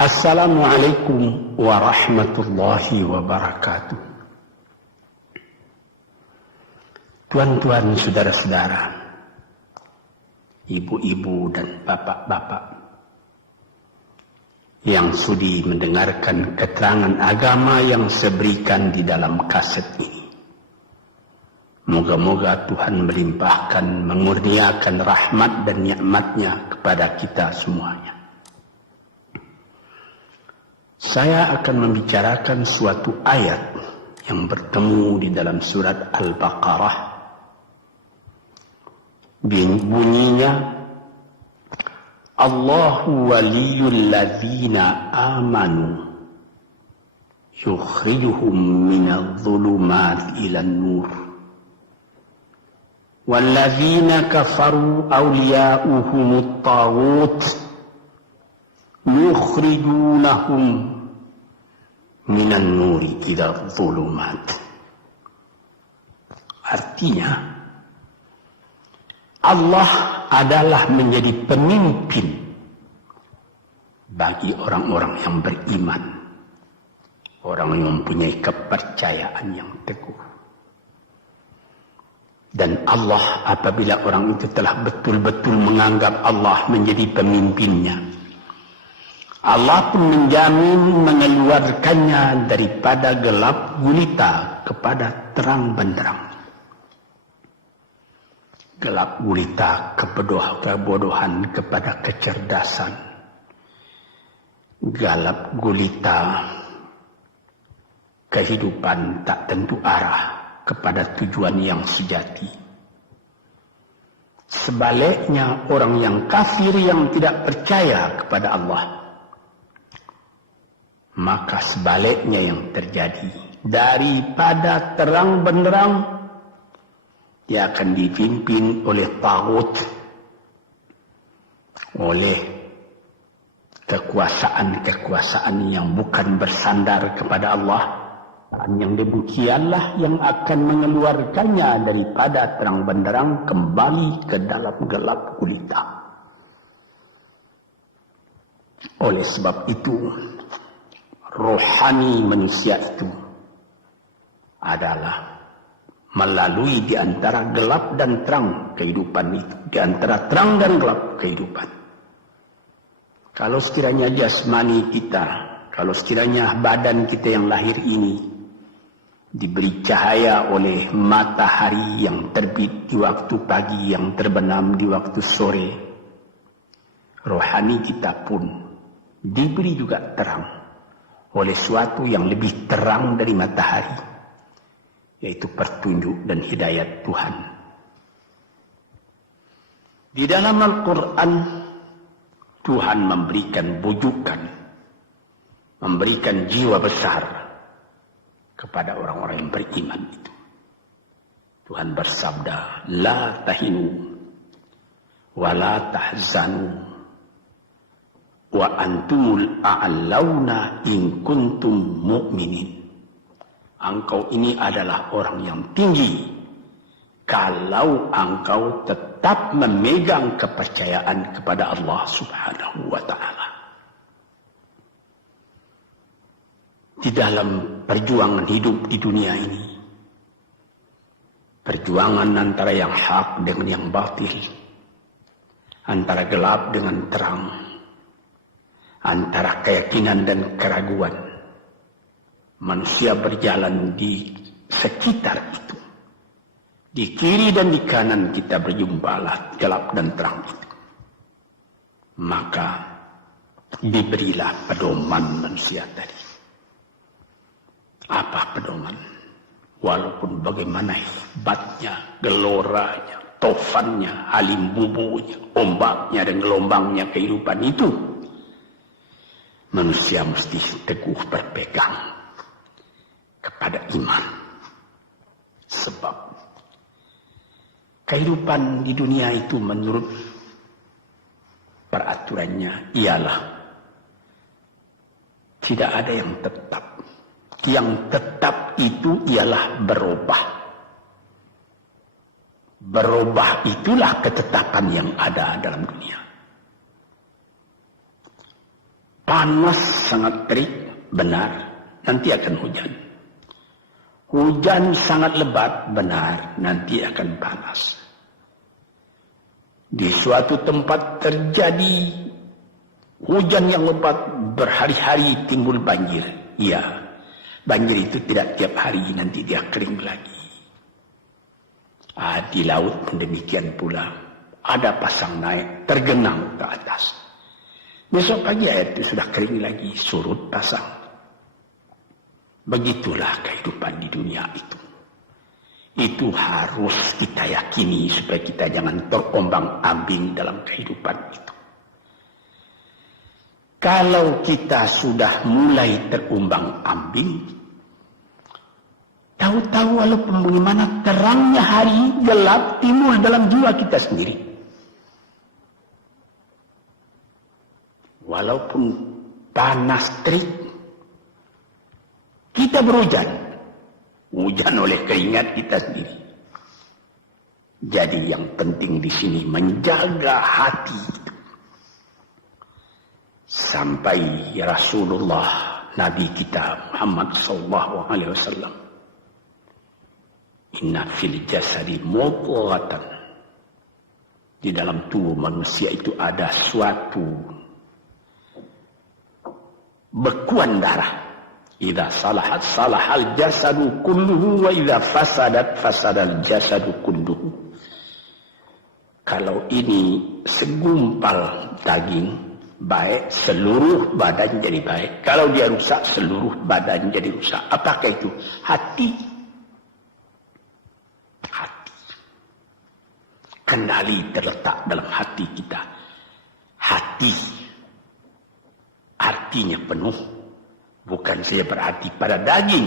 Assalamualaikum warahmatullahi wabarakatuh. Tuan-tuan, saudara-saudara, ibu-ibu dan bapak-bapak yang sudi mendengarkan keterangan agama yang saya berikan di dalam kaset ini. Moga-moga Tuhan melimpahkan, mengurniakan rahmat dan nikmat-Nya kepada kita semuanya. Saya akan membicarakan suatu ayat yang bertemu di dalam surat Al-Baqarah. Bunyinya, Allahu waliyul ladzina amanu yukhrijuhum minadh dhulumati ilan nur wal ladzina kafaru awliya'uhumut taghut yukhrijunahum minan nuri ila dhulumat. Artinya, Allah adalah menjadi pemimpin bagi orang-orang yang beriman, orang yang mempunyai kepercayaan yang teguh. Dan Allah, apabila orang itu telah betul-betul menganggap Allah menjadi pemimpinnya, Allah pun menjamin mengeluarkannya daripada gelap gulita kepada terang benderang. Gelap gulita kebodohan kepada kecerdasan. Gelap gulita kehidupan tak tentu arah kepada tujuan yang sejati. Sebaliknya, orang yang kafir yang tidak percaya kepada Allah, maka sebaliknya yang terjadi, daripada terang benderang dia akan dipimpin oleh taghut, oleh kekuasaan-kekuasaan yang bukan bersandar kepada Allah. Dan yang demikianlah yang akan mengeluarkannya daripada terang benderang kembali ke dalam gelap gulita. Oleh sebab itu, rohani manusia itu adalah melalui di antara gelap dan terang kehidupan itu, di antara terang dan gelap kehidupan. Kalau sekiranya jasmani kita, kalau sekiranya badan kita yang lahir ini diberi cahaya oleh matahari yang terbit di waktu pagi, yang terbenam di waktu sore, rohani kita pun diberi juga terang oleh suatu yang lebih terang dari matahari, yaitu petunjuk dan hidayat Tuhan. Di dalam Al-Quran, Tuhan memberikan bujukan, memberikan jiwa besar kepada orang-orang yang beriman itu. Tuhan bersabda, La tahinu wa la tahzanu wa antumul a'launa in kuntum mu'minin. Engkau ini adalah orang yang tinggi kalau engkau tetap memegang kepercayaan kepada Allah Subhanahu wa ta'ala. Di dalam perjuangan hidup di dunia ini, perjuangan antara yang hak dengan yang batil, antara gelap dengan terang, antara keyakinan dan keraguan, manusia berjalan di sekitar itu. Di kiri dan di kanan kita berjumpalah gelap dan terang itu. Maka diberilah pedoman manusia tadi. Apa pedoman? Walaupun bagaimana hebatnya, geloranya, tofannya, alim bubunya, ombaknya dan gelombangnya kehidupan itu, manusia mesti teguh berpegang kepada iman. Sebab kehidupan di dunia itu menurut peraturannya ialah tidak ada yang tetap. Yang tetap itu ialah berubah. Berubah itulah ketetapan yang ada dalam dunia. Panas sangat terik, benar, nanti akan hujan. Hujan sangat lebat, benar, nanti akan panas. Di suatu tempat terjadi hujan yang lebat, berhari-hari timbul banjir. Ya, banjir itu tidak tiap hari, nanti dia kering lagi. Di laut pun demikian pula. Ada pasang naik, tergenang ke atas. Besok pagi air itu sudah kering lagi, surut pasang. Begitulah kehidupan di dunia itu. Itu harus kita yakini supaya kita jangan terombang-ambing dalam kehidupan itu. Kalau kita sudah mulai terombang-ambing, tahu-tahu walaupun bagaimana terangnya hari, gelap timbul dalam jiwa kita sendiri. Walaupun panas terik, kita berhujan. Hujan oleh keringat kita sendiri. Jadi yang penting di sini menjaga hati itu. Sampai Rasulullah Nabi kita Muhammad SAW, inna fil jasadi mudghatan, di dalam tubuh manusia itu ada suatu bekuan darah. Idza salahat salahal jasadu kulluhu wa idza fasadat fasadal jasadu kulluhu. Kalau ini segumpal daging baik, seluruh badan jadi baik. Kalau dia rusak, seluruh badan jadi rusak. Apakah itu? Hati. Hati. Kendali terletak dalam hati kita. Hati artinya penuh. Bukan saja berarti pada daging,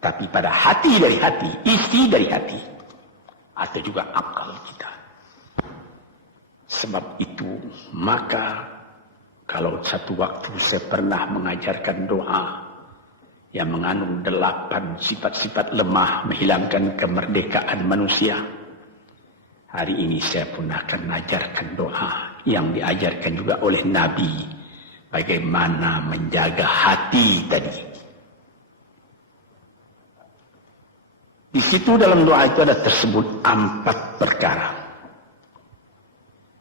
tapi pada hati dari hati, isi dari hati, atau juga akal kita. Sebab itu, maka kalau satu waktu saya pernah mengajarkan doa yang mengandung 8 sifat-sifat lemah menghilangkan kemerdekaan manusia. Hari ini saya pun akan mengajarkan doa yang diajarkan juga oleh Nabi. Bagaimana menjaga hati tadi. Di situ dalam doa itu ada tersebut 4 perkara.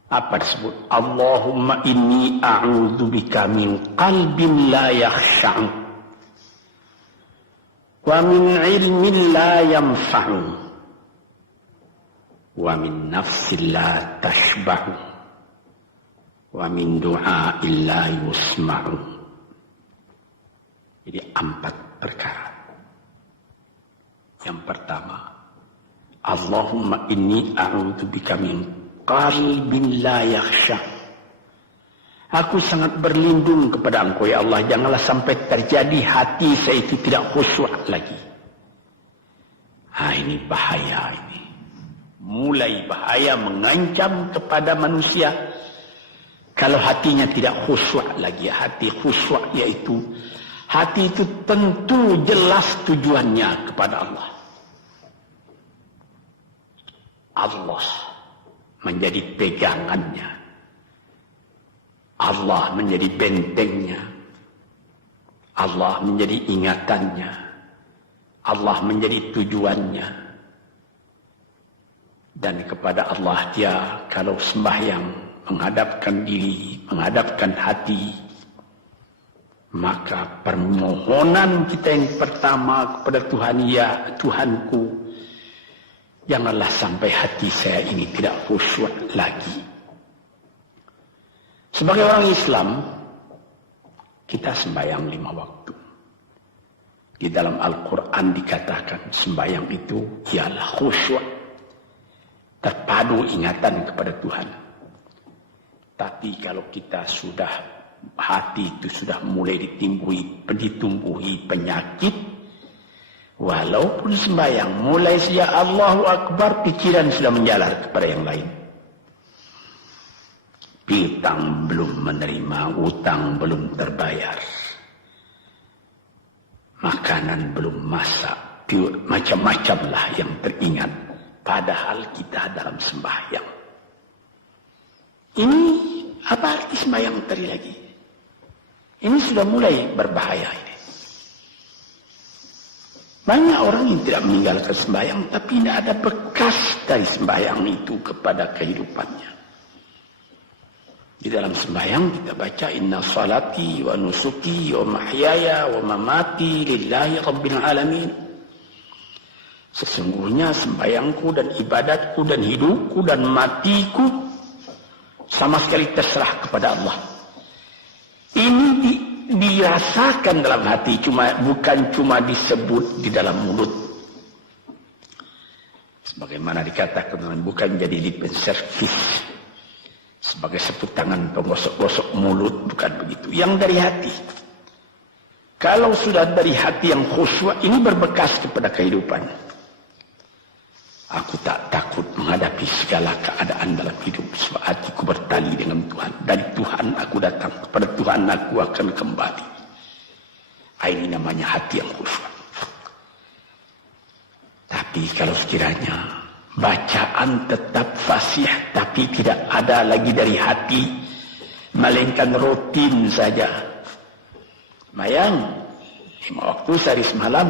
Apa tersebut? Allahumma inni a'udzubika min qalbin la yakhsha'u wa min ilmin la yanfa'u wa min nafsin la tashba'u wa min du'a illa yusma'u. Jadi 4 perkara. Yang pertama, Allahumma inni a'udzubika min qalbin la yakhsha. Aku sangat berlindung kepada Engkau ya Allah, janganlah sampai terjadi hati saya itu tidak khusyuk lagi. Ini bahaya ini. Mulai bahaya mengancam kepada manusia. Kalau hatinya tidak khusyuk lagi, hati khusyuk yaitu hati itu tentu jelas tujuannya kepada Allah. Allah menjadi pegangannya. Allah menjadi bentengnya. Allah menjadi ingatannya. Allah menjadi tujuannya. Dan kepada Allah dia kalau sembahyang menghadapkan diri, menghadapkan hati, maka permohonan kita yang pertama kepada Tuhan, ya Tuhanku, janganlah sampai hati saya ini tidak khusyuk lagi. Sebagai orang Islam, kita sembahyang 5 waktu. Di dalam Al-Quran dikatakan sembahyang itu ialah khusyuk, terpadu ingatan kepada Tuhan. Tapi kalau kita sudah, hati itu sudah mulai ditumbuhi penyakit, walaupun sembahyang, mulai sejak Allahu Akbar, pikiran sudah menjalar kepada yang lain. Piutang belum menerima, utang belum terbayar, makanan belum masak, macam-macam lah yang teringat. Padahal kita dalam sembahyang. Ini apa arti sembahyang tadi lagi? Ini sudah mulai berbahaya ini. Banyak orang yang tidak meninggalkan sembahyang, tapi tidak ada bekas dari sembahyang itu kepada kehidupannya. Di dalam sembahyang kita baca inna salati wa nusuki wa mahyaya wa mamati lillahi rabbil alamin. Sesungguhnya sembahyangku dan ibadatku dan hidupku dan matiku sama sekali terserah kepada Allah. Ini dirasakan dalam hati, bukan cuma disebut di dalam mulut. Sebagaimana dikatakan, bukan jadi lip service sebagai seput tangan penggosok-gosok mulut, bukan begitu. Yang dari hati. Kalau sudah dari hati yang khusyuk, ini berbekas kepada kehidupan. Aku tak takut menghadapi segala keadaan dalam hidup, sebab hatiku bertali dengan Tuhan. Dari Tuhan aku datang, kepada Tuhan aku akan kembali. Ini namanya hati yang khusyuk. Tapi kalau sekiranya bacaan tetap fasih, tapi tidak ada lagi dari hati, melainkan rutin saja. Mayang 5 waktu sehari semalam,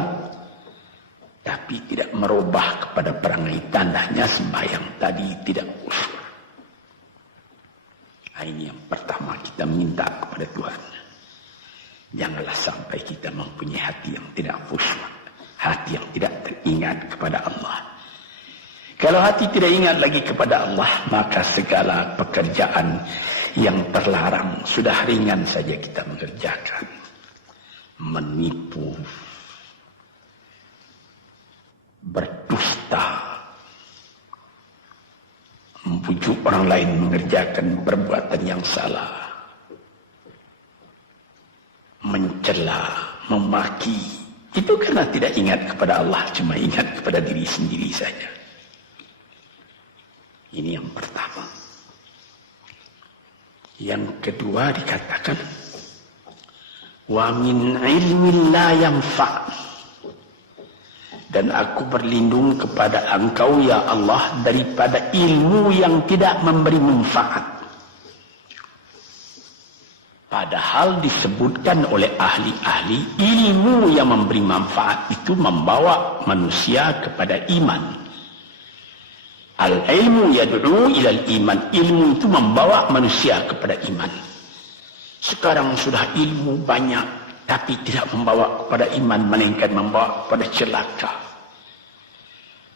tapi tidak merubah kepada perangai, tandanya sembahyang tadi tidak khusyuk. Ini yang pertama kita minta kepada Tuhan. Janganlah sampai kita mempunyai hati yang tidak khusyuk, hati yang tidak teringat kepada Allah. Kalau hati tidak ingat lagi kepada Allah, maka segala pekerjaan yang terlarang sudah ringan saja kita mengerjakan. Menipu, berdusta, membujuk orang lain mengerjakan perbuatan yang salah, mencela, memaki, itu karena tidak ingat kepada Allah, cuma ingat kepada diri sendiri saja. Ini yang pertama. Yang kedua dikatakan, wa min ilmin la yanfa'. Dan aku berlindung kepada Engkau ya Allah daripada ilmu yang tidak memberi manfaat. Padahal disebutkan oleh ahli-ahli, ilmu yang memberi manfaat itu membawa manusia kepada iman. Al-ilmu yad'u ilal iman. Ilmu itu membawa manusia kepada iman. Sekarang sudah ilmu banyak, tapi tidak membawa kepada iman, melainkan membawa kepada celaka.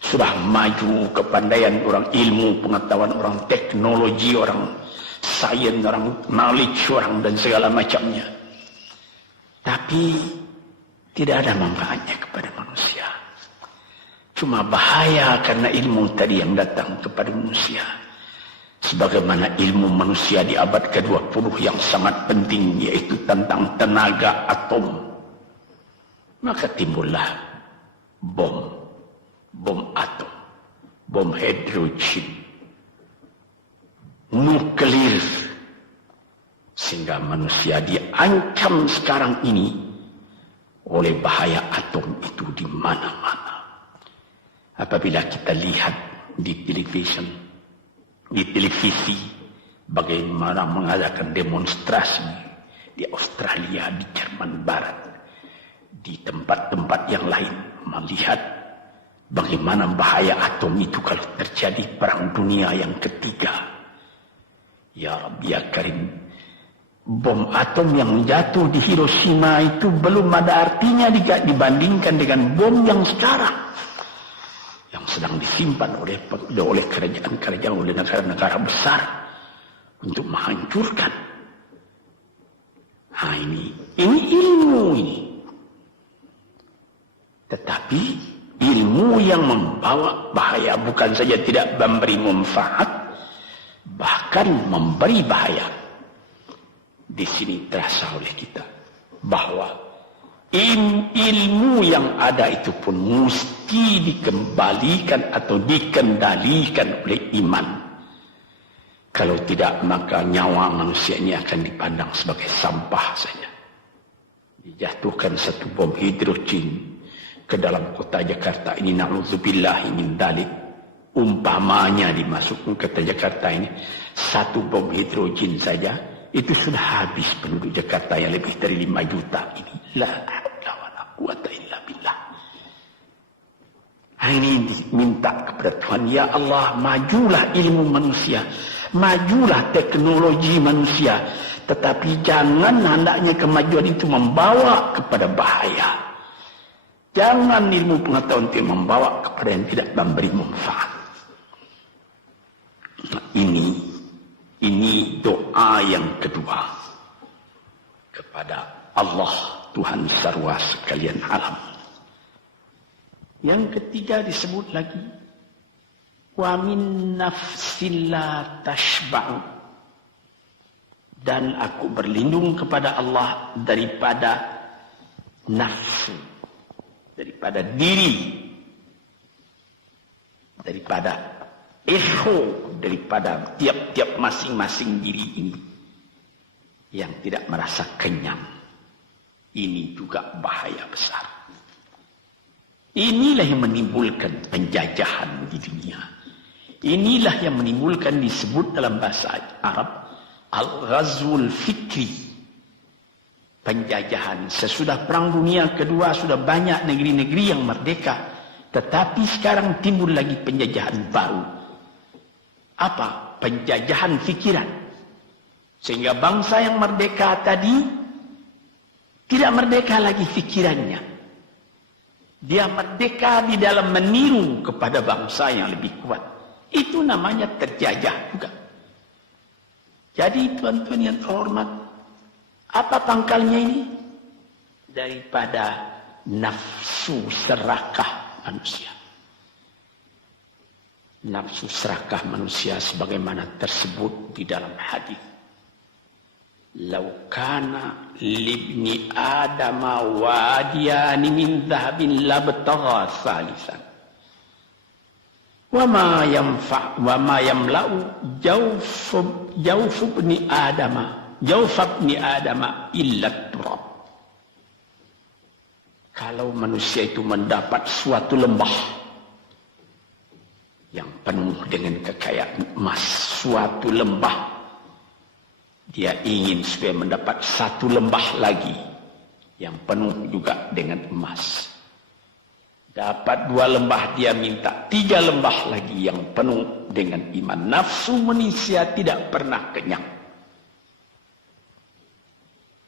Sudah maju kepandaian orang, ilmu, pengetahuan orang, teknologi orang, sains orang, knowledge orang, dan segala macamnya. Tapi tidak ada manfaatnya kepada manusia. Cuma bahaya karena ilmu tadi yang datang kepada manusia. Sebagaimana ilmu manusia di abad ke-20 yang sangat penting, yaitu tentang tenaga atom. Maka timbullah bom atom, bom hidrogen, nuklir. Sehingga manusia diancam sekarang ini oleh bahaya atom itu di mana-mana. Apabila kita lihat di televisi bagaimana mengadakan demonstrasi di Australia, di Jerman Barat, di tempat-tempat yang lain, melihat bagaimana bahaya atom itu kalau terjadi perang dunia yang ketiga. Ya Rabbi ya Karim, bom atom yang jatuh di Hiroshima itu belum ada artinya dibandingkan dengan bom yang sekarang, yang sedang disimpan oleh kerajaan-kerajaan, oleh negara-negara besar untuk menghancurkan. Nah ini ilmu ini. Tetapi ilmu yang membawa bahaya, bukan saja tidak memberi manfaat, bahkan memberi bahaya. Di sini terasa oleh kita bahwa ilmu yang ada itu pun mesti dikembalikan atau dikendalikan oleh iman. Kalau tidak, maka nyawa manusia ini akan dipandang sebagai sampah saja. Dijatuhkan satu bom hidrogen ke dalam kota Jakarta ini, na'udzubillah min dzalik, umpamanya dimasukkan ke kota Jakarta ini satu bom hidrogen saja, itu sudah habis penduduk Jakarta yang lebih dari 5 juta ini. La haula wala quwata illa billah. Ini minta kepada Tuhan, ya Allah, majulah ilmu manusia, majulah teknologi manusia, tetapi jangan hendaknya kemajuan itu membawa kepada bahaya. Jangan ilmu pengetahuan itu membawa kepada yang tidak memberi manfaat. Nah, ini doa yang kedua kepada Allah Tuhan sarwa sekalian alam. Yang ketiga disebut lagi, wa min nafsin la tashba'u, dan aku berlindung kepada Allah daripada nafsu, daripada diri, daripada ego, daripada tiap-tiap masing-masing diri ini yang tidak merasa kenyang. Ini juga bahaya besar. Inilah yang menimbulkan penjajahan di dunia. Inilah yang menimbulkan, disebut dalam bahasa Arab, al-ghazwul fikri, penjajahan. Sesudah Perang Dunia Kedua sudah banyak negeri-negeri yang merdeka, tetapi sekarang timbul lagi penjajahan baru. Apa? Penjajahan fikiran. Sehingga bangsa yang merdeka tadi tidak merdeka lagi fikirannya. Dia merdeka di dalam meniru kepada bangsa yang lebih kuat. Itu namanya terjajah juga. Jadi tuan-tuan yang terhormat, apa pangkalnya ini? Daripada nafsu serakah manusia. Nafsu serakah manusia sebagaimana tersebut di dalam hadis. Lau kana libni adama wadiyani min dhahabin labtagha salisan wa ma yamla'u jawf ibni adama illa turab. Kalau manusia itu mendapat suatu lembah yang penuh dengan kekayaan emas, suatu lembah, dia ingin supaya mendapat satu lembah lagi yang penuh juga dengan emas. Dapat 2 lembah, dia minta 3 lembah lagi yang penuh dengan iman. Nafsu manusia tidak pernah kenyang.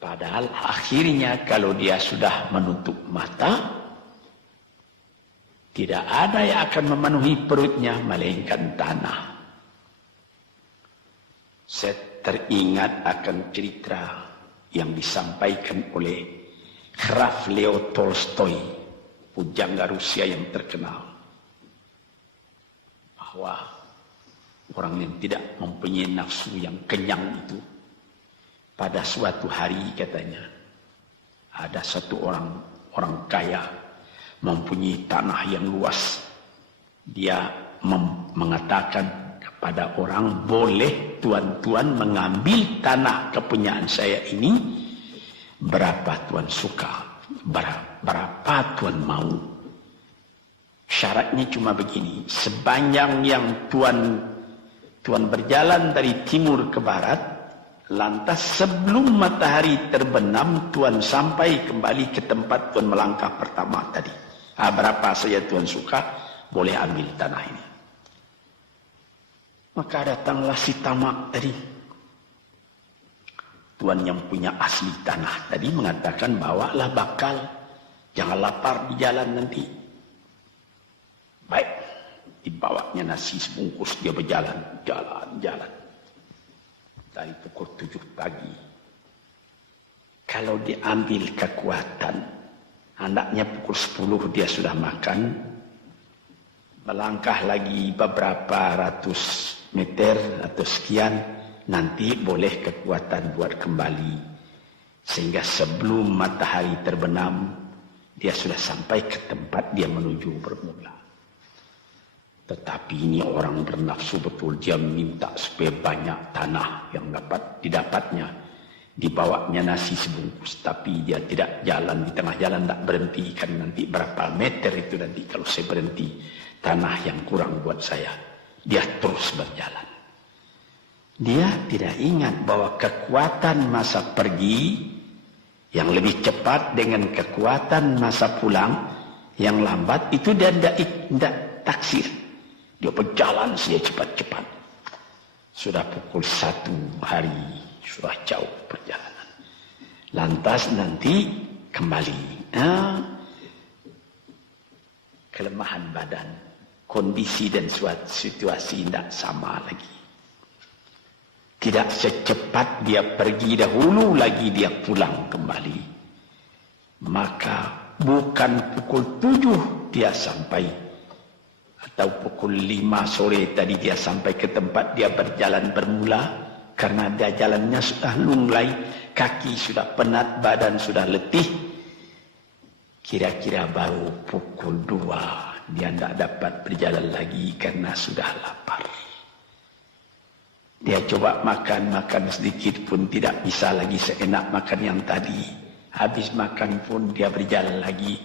Padahal akhirnya kalau dia sudah menutup mata, tidak ada yang akan memenuhi perutnya melainkan tanah. Teringat akan cerita yang disampaikan oleh Graf Leo Tolstoy, pujangga Rusia yang terkenal, bahwa orang yang tidak mempunyai nafsu yang kenyang itu, pada suatu hari katanya, ada satu orang kaya mempunyai tanah yang luas. Dia mengatakan pada orang, boleh tuan-tuan mengambil tanah kepunyaan saya ini, berapa tuan suka, berapa tuan mau. Syaratnya cuma begini, sepanjang yang tuan berjalan dari timur ke barat, lantas sebelum matahari terbenam, tuan sampai kembali ke tempat tuan melangkah pertama tadi. Berapa saja tuan suka, boleh ambil tanah ini. Maka datanglah si tamak tadi. Tuan yang punya asli tanah tadi mengatakan, bawalah bakal, jangan lapar di jalan nanti. Baik, dibawanya nasi sebungkus, dia berjalan, jalan. Dari pukul 7 pagi. Kalau diambil kekuatan, hendaknya pukul 10 dia sudah makan. Melangkah lagi beberapa ratus meter atau sekian, nanti boleh kekuatan buat kembali. Sehingga sebelum matahari terbenam, dia sudah sampai ke tempat dia menuju bermula. Tetapi ini orang bernafsu betul, dia minta supaya banyak tanah yang dapat didapatnya. Dibawanya nasi sebungkus, tapi dia tidak jalan, di tengah jalan tak berhenti, kan nanti berapa meter itu nanti kalau saya berhenti, tanah yang kurang buat saya. Dia terus berjalan. Dia tidak ingat bahwa kekuatan masa pergi yang lebih cepat dengan kekuatan masa pulang yang lambat itu dia tidak taksir. Dia berjalan saja cepat-cepat. Sudah pukul 1 hari, sudah jauh perjalanan. Lantas nanti kembali. Kelemahan badan, kondisi dan suatu situasi tidak sama lagi. Tidak secepat dia pergi dahulu lagi dia pulang kembali. Maka bukan pukul 7 dia sampai. Atau pukul 5 sore tadi dia sampai ke tempat dia berjalan bermula. Karena dia jalannya sudah lunglai. Kaki sudah penat, badan sudah letih. Kira-kira baru pukul 2 dia tidak dapat berjalan lagi karena sudah lapar. Dia coba makan sedikit pun tidak bisa lagi seenak makan yang tadi. Habis makan pun dia berjalan lagi.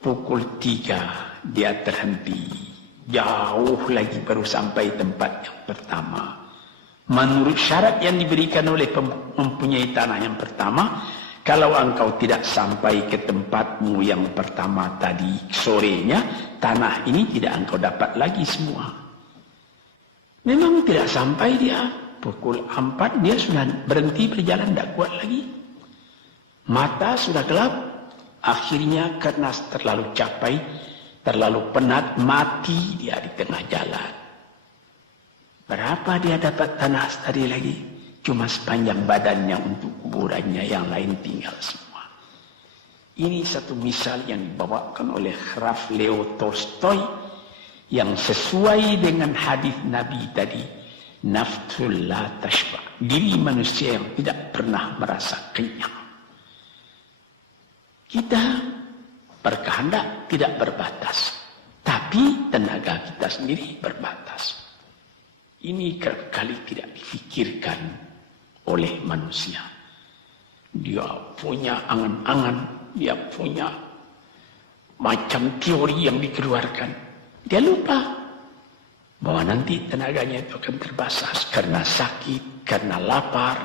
Pukul 3 dia terhenti. Jauh lagi baru sampai tempat yang pertama. Menurut syarat yang diberikan oleh mempunyai tanah yang pertama, kalau engkau tidak sampai ke tempatmu yang pertama tadi sorenya, tanah ini tidak engkau dapat lagi semua. Memang tidak sampai dia. Pukul 4 dia sudah berhenti berjalan, tidak kuat lagi. Mata sudah gelap. Akhirnya karena terlalu capek, terlalu penat, mati dia di tengah jalan. Berapa dia dapat tanah tadi lagi? Cuma sepanjang badannya untuk kuburannya, yang lain tinggal semua. Ini satu misal yang dibawakan oleh Graf Leo Tolstoy yang sesuai dengan hadis Nabi tadi, nafsul la tashba, diri manusia yang tidak pernah merasa kenyang. Kita berkehendak tidak berbatas, tapi tenaga kita sendiri berbatas. Ini kali tidak difikirkan oleh manusia. Dia punya angan-angan, dia punya macam teori yang dikeluarkan. Dia lupa bahwa nanti tenaganya itu akan terbasas karena sakit, karena lapar,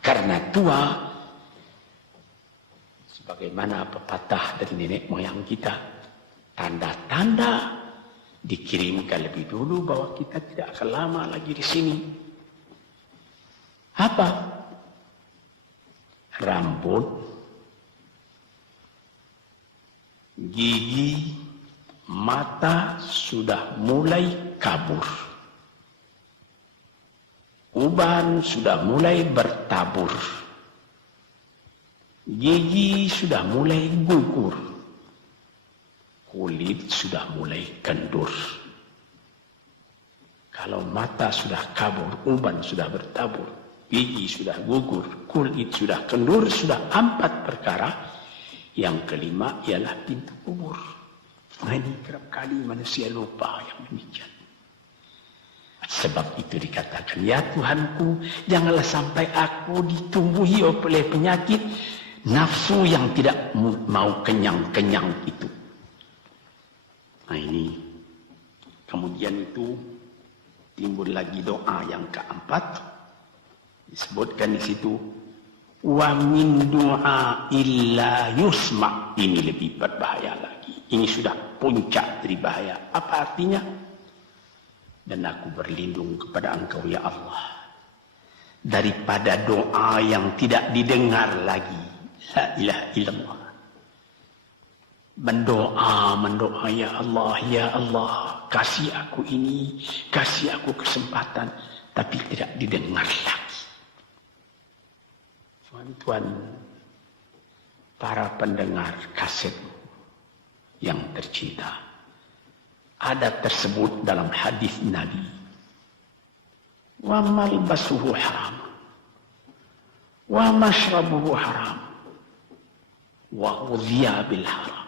karena tua. Sebagaimana pepatah dari nenek moyang kita, tanda-tanda dikirimkan lebih dulu bahwa kita tidak akan lama lagi di sini. Apa? Rambut, gigi, mata sudah mulai kabur. Uban sudah mulai bertabur. Gigi sudah mulai gugur. Kulit sudah mulai kendur. Kalau mata sudah kabur, uban sudah bertabur, gigi sudah gugur, kulit sudah kendur, sudah 4 perkara. Yang kelima ialah pintu kubur. Nah, ini kerap kali manusia lupa yang demikian. Sebab itu dikatakan, ya Tuhanku, janganlah sampai aku ditumbuhi oleh penyakit nafsu yang tidak mau kenyang-kenyang itu. Nah ini, kemudian itu timbul lagi doa yang keempat. Disebutkan di situ, wa min du'a illa yusma. Ini lebih berbahaya lagi. Ini sudah puncak dari bahaya. Apa artinya? Dan aku berlindung kepada Engkau ya Allah daripada doa yang tidak didengar lagi. La ilaha illallah. Mendoa ya Allah, kasih aku ini, kasih aku kesempatan, tapi tidak didengar lagi. Tuan-tuan, para pendengar kaset yang tercinta, ada tersebut dalam hadis Nabi, wa malbasuhu haram, wa mashrabuhu haram, wa udhiya bil haram.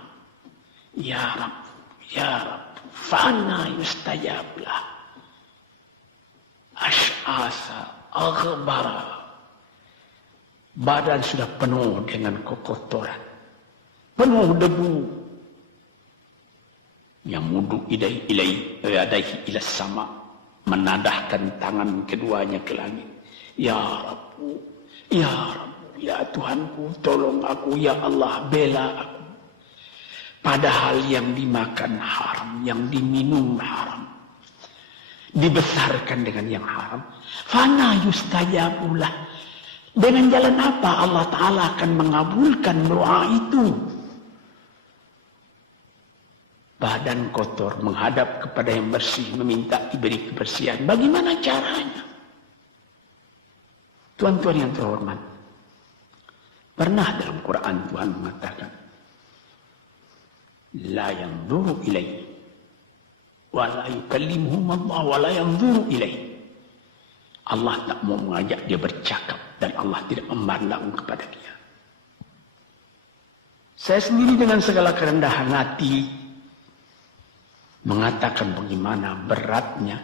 Ya Rab, fana yustajab lah. Ash'asa, aghbara. Badan sudah penuh dengan kotoran, penuh debu. Yamudu ilaihi ila sama, menadahkan tangan keduanya ke langit. Ya Rabbu, ya Rabbu, ya Tuhanku, tolong aku, ya Allah, bela aku. Padahal yang dimakan haram, yang diminum haram, dibesarkan dengan yang haram. Fana yustajabulah. Dengan jalan apa Allah Ta'ala akan mengabulkan doa itu? Badan kotor menghadap kepada yang bersih, meminta diberi kebersihan. Bagaimana caranya? Tuan-tuan yang terhormat, pernah dalam Quran Tuhan mengatakan, la yanzuru ilaihi wa la yukallimuhum Allah wa la yanzuru ilaihi. Allah tak mau mengajak dia bercakap dan Allah tidak memandang kepada dia. Saya sendiri dengan segala kerendahan hati mengatakan bagaimana beratnya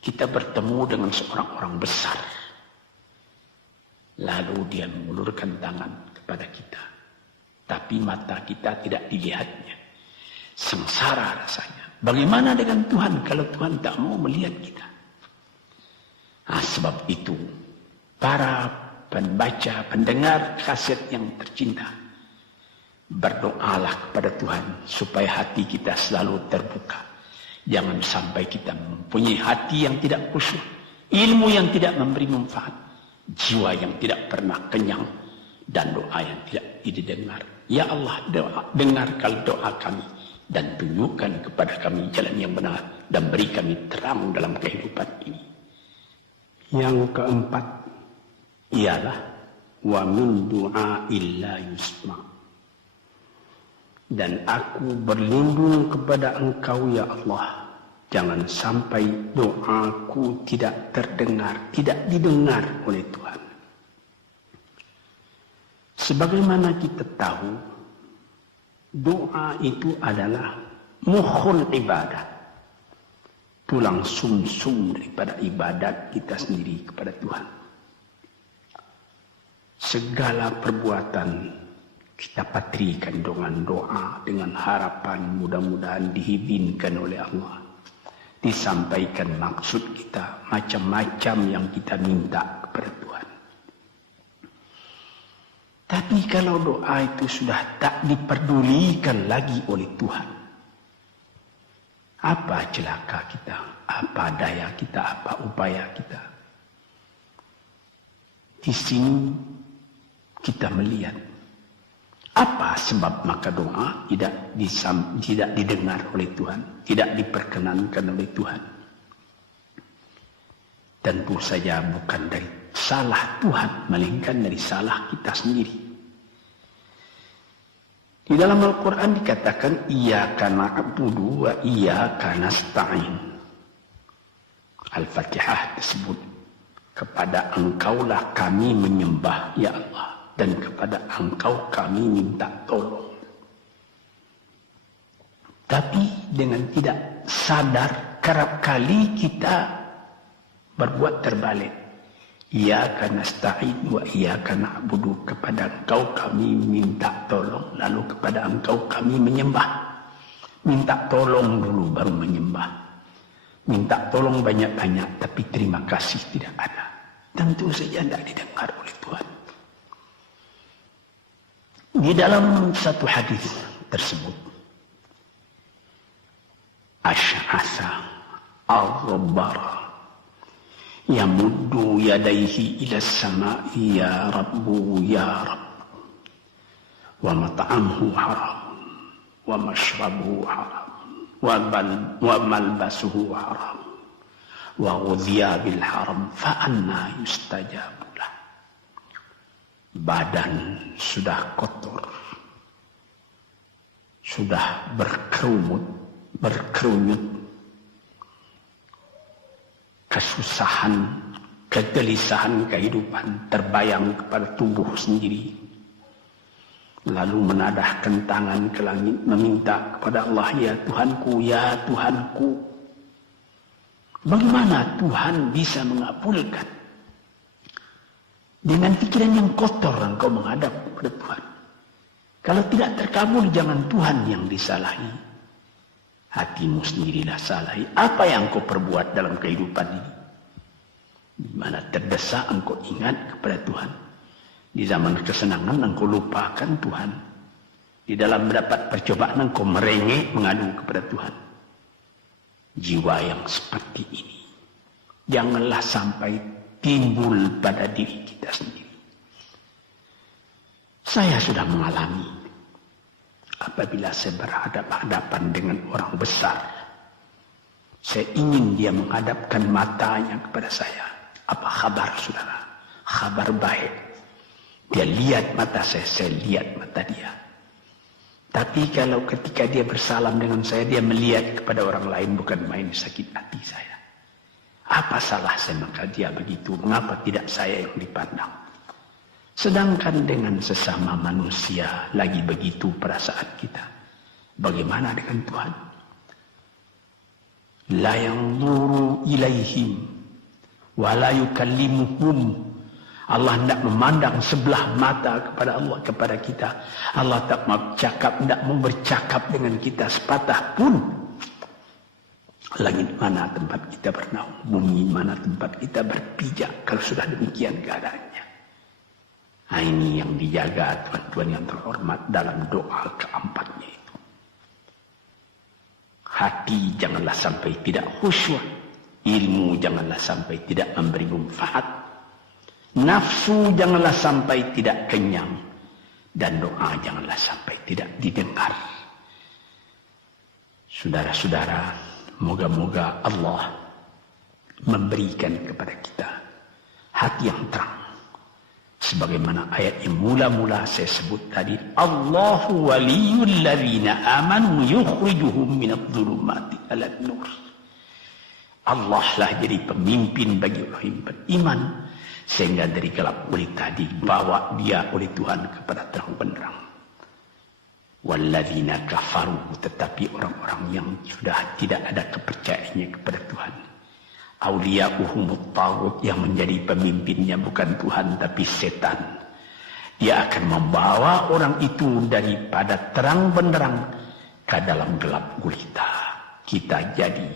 kita bertemu dengan seorang orang besar. Lalu dia mengulurkan tangan kepada kita. Tapi mata kita tidak dilihatnya. Sengsara rasanya. Bagaimana dengan Tuhan kalau Tuhan tak mau melihat kita? Nah, sebab itu para pembaca, pendengar kaset yang tercinta, berdoalah kepada Tuhan supaya hati kita selalu terbuka. Jangan sampai kita mempunyai hati yang tidak khusyuk, ilmu yang tidak memberi manfaat, jiwa yang tidak pernah kenyang, dan doa yang tidak didengar. Ya Allah, dengarkan doa kami dan tunjukkan kepada kami jalan yang benar dan beri kami terang dalam kehidupan ini. Yang keempat ialah wa min du'a illa yusma. Dan aku berlindung kepada Engkau ya Allah, jangan sampai doaku tidak terdengar, tidak didengar oleh Tuhan. Sebagaimana kita tahu, doa itu adalah mukhul ibadah, tulang sumsum daripada ibadat kita sendiri kepada Tuhan. Segala perbuatan kita patrikan dengan doa, dengan harapan mudah-mudahan diizinkan oleh Allah. Disampaikan maksud kita, macam-macam yang kita minta kepada Tuhan. Tapi kalau doa itu sudah tak diperdulikan lagi oleh Tuhan, apa celaka kita, apa daya kita, apa upaya kita? Di sini kita melihat apa sebab maka doa tidak didengar oleh Tuhan, tidak diperkenankan oleh Tuhan. Tentu saja bukan dari salah Tuhan, melainkan dari salah kita sendiri. Di dalam Al-Quran dikatakan, Iyyaka na'budu wa iyyaka nasta'in. Al-Fatihah tersebut, kepada Engkaulah kami menyembah, ya Allah, dan kepada Engkau kami minta tolong. Tapi dengan tidak sadar, kerap kali kita berbuat terbalik. Iyyaka nasta'in wa iyyaka na'budu, kepada Engkau kami minta tolong, lalu kepada Engkau kami menyembah. Minta tolong dulu baru menyembah. Minta tolong banyak-banyak tapi terima kasih tidak ada. Tentu saja tidak didengar oleh Tuhan. Di dalam satu hadis tersebut, Asy'asa al-Ghabbara yamuddu yadayhi ila as-sama'i ya Rabbu ya Rabb, wa mat'amuhu haram wa mashrabuhu haram wa malbasuhu haram wa ghudhiya bil haram fa anna yustajabu. Badan sudah kotor, sudah berkerunyut, kesusahan, kegelisahan kehidupan terbayang kepada tubuh sendiri. Lalu menadahkan tangan ke langit meminta kepada Allah, ya Tuhanku, ya Tuhanku. Bagaimana Tuhan bisa mengabulkan? Dengan pikiran yang kotor engkau menghadap kepada Tuhan. Kalau tidak terkabul, jangan Tuhan yang disalahi. Hatimu sendirilah salahi. Apa yang kau perbuat dalam kehidupan ini? Di mana terdesak engkau ingat kepada Tuhan. Di zaman kesenangan engkau lupakan Tuhan. Di dalam mendapat percobaan engkau merengek mengadu kepada Tuhan. Jiwa yang seperti ini janganlah sampai timbul pada diri kita sendiri. Saya sudah mengalami apabila saya berhadapan-hadapan dengan orang besar. Saya ingin dia menghadapkan matanya kepada saya. Apa kabar saudara? Kabar baik. Dia lihat mata saya lihat mata dia. Tapi kalau ketika dia bersalam dengan saya, dia melihat kepada orang lain, bukan main sakit hati saya. Apa salah saya maka dia begitu? Mengapa tidak saya yang dipandang? Sedangkan dengan sesama manusia lagi begitu perasaan kita. Bagaimana dengan Tuhan? La yanzuru ilaihim wa la yukallimuhum. Allah tidak memandang sebelah mata kepada Allah, kepada kita. Allah tak tidak mau bercakap dengan kita sepatah pun. Langit mana tempat kita bernaung, bumi mana tempat kita berpijak kalau sudah demikian keadaannya. Nah, ini yang dijaga Tuhan-Tuhan yang terhormat dalam doa keempatnya itu. Hati janganlah sampai tidak khusyuk, ilmu janganlah sampai tidak memberi manfaat. Nafsu janganlah sampai tidak kenyang. Dan doa janganlah sampai tidak didengar. Saudara-saudara, moga-moga Allah memberikan kepada kita hati yang terang. Sebagaimana ayat yang mula-mula saya sebut tadi. Allahu waliyul ladzina amanu yukhrijuhum minadh-dhulumati ilan nur. Allah lah jadi pemimpin bagi orang yang beriman. Sehingga dari gelap gulita dibawa dia oleh Tuhan kepada terang benderang. Walladzina kafaru, tetapi orang-orang yang sudah tidak ada kepercayaannya kepada Tuhan. Auliya'uhumut taghut, yang menjadi pemimpinnya bukan Tuhan tapi setan. Dia akan membawa orang itu daripada terang benderang ke dalam gelap gulita. Kita jadi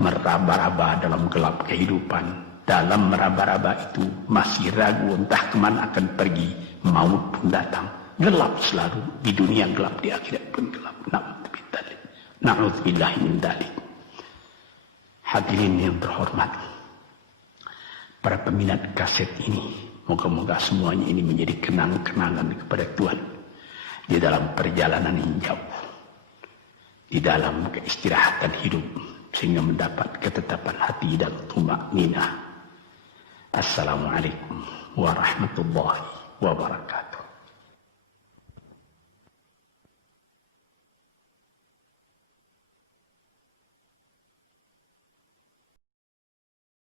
meraba-raba dalam gelap kehidupan. Dalam meraba-raba itu masih ragu entah kemana akan pergi. Maut pun datang. Gelap selalu. Di dunia gelap, di akhirat pun gelap. Na'udzubillah min dzalik. Hadirin yang terhormat, para peminat kaset ini, moga-moga semuanya ini menjadi kenang-kenangan kepada Tuhan di dalam perjalanan yang jauh, di dalam keistirahatan hidup, sehingga mendapat ketetapan hati dan tumak ninah. Assalamualaikum warahmatullahi wabarakatuh.